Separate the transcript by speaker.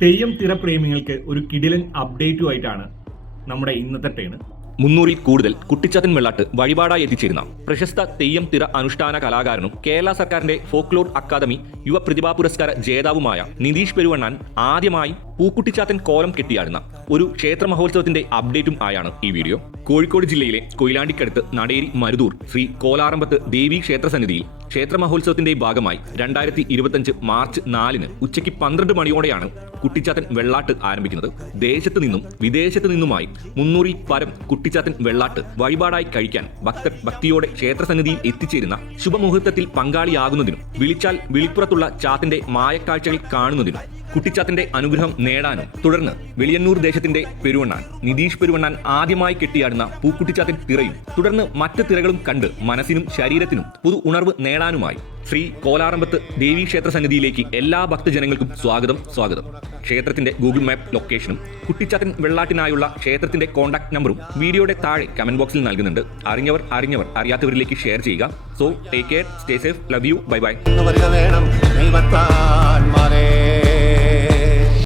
Speaker 1: തെയ്യം തിറപ്രേമികൾക്ക് ഒരു കിടിലൻ അപ്ഡേറ്റുമായിട്ടാണ് നമ്മുടെ ഇന്നത്തെ ട്രെയിൻ.
Speaker 2: മുന്നൂറിൽ കൂടുതൽ കുട്ടിച്ചാത്തൻ വെള്ളാട്ട് വഴിപാടായി എത്തിച്ചിരുന്ന പ്രശസ്ത തെയ്യം തിറ അനുഷ്ഠാന കലാകാരനും കേരള സർക്കാരിന്റെ ഫോക്ലോർ അക്കാദമി യുവ പ്രതിഭാ പുരസ്കാര ജേതാവുമായ നിതീഷ് പെരുവണ്ണാൻ ആദ്യമായി പൂക്കുട്ടിച്ചാത്തൻ കോലം കെട്ടിയാടുന്ന ഒരു ക്ഷേത്ര മഹോത്സവത്തിന്റെ അപ്ഡേറ്റും ആയാണ് ഈ വീഡിയോ. കോഴിക്കോട് ജില്ലയിലെ കൊയിലാണ്ടിക്കടുത്ത് നടേരി മരുതൂർ ശ്രീ കോലാറമ്പത്ത് ദേവി ക്ഷേത്ര സന്നിധിയിൽ ക്ഷേത്ര മഹോത്സവത്തിന്റെ ഭാഗമായി രണ്ടായിരത്തി ഇരുപത്തഞ്ച് മാർച്ച് നാലിന് ഉച്ചയ്ക്ക് പന്ത്രണ്ട് മണിയോടെയാണ് കുട്ടിച്ചാത്തൻ വെള്ളാട്ട് ആരംഭിക്കുന്നത്. ദേശത്തു നിന്നും വിദേശത്തു നിന്നുമായി മുന്നൂറിൽ പരം കുട്ടിച്ചാത്തൻ വെള്ളാട്ട് വഴിപാടായി കഴിക്കാൻ ഭക്തർ ഭക്തിയോടെ ക്ഷേത്ര സന്നിധിയിൽ എത്തിച്ചേരുന്ന ശുഭമുഹൂർത്തത്തിൽ പങ്കാളിയാകുന്നതിനും വിളിച്ചാൽ വിളിപ്പുറത്തുള്ള ചാത്തിന്റെ മായക്കാഴ്ചകൾ കാണുന്നതിനും കുട്ടിച്ചാത്തന്റെ അനുഗ്രഹം നേടാനും തുടർന്ന് വെളിയന്നൂർ ദേശത്തിന്റെ പെരുവണ്ണാൻ നിതീഷ് പെരുവണ്ണാൻ ആദ്യമായി കെട്ടിയാടുന്ന പൂക്കുട്ടിച്ചാത്തിൻ തിറയും തുടർന്ന് മറ്റ് തിറകളും കണ്ട് മനസ്സിനും ശരീരത്തിനും പുതു ഉണർവ് നേടാനുമായി ശ്രീ കോലാറമ്പത്ത് ദേവീക്ഷേത്ര സന്നിധിയിലേക്ക് എല്ലാ ഭക്തജനങ്ങൾക്കും സ്വാഗതം സ്വാഗതം. ക്ഷേത്രത്തിന്റെ ഗൂഗിൾ മാപ്പ് ലൊക്കേഷനും കുട്ടിച്ചാത്തൻ വെള്ളാട്ടിനായുള്ള ക്ഷേത്രത്തിന്റെ കോൺടാക്ട് നമ്പറും വീഡിയോയുടെ താഴെ കമന്റ് ബോക്സിൽ നൽകുന്നുണ്ട്. അറിഞ്ഞവർ അറിഞ്ഞവർ അറിയാത്തവരിലേക്ക് ഷെയർ ചെയ്യുക. So take care stay safe love you bye bye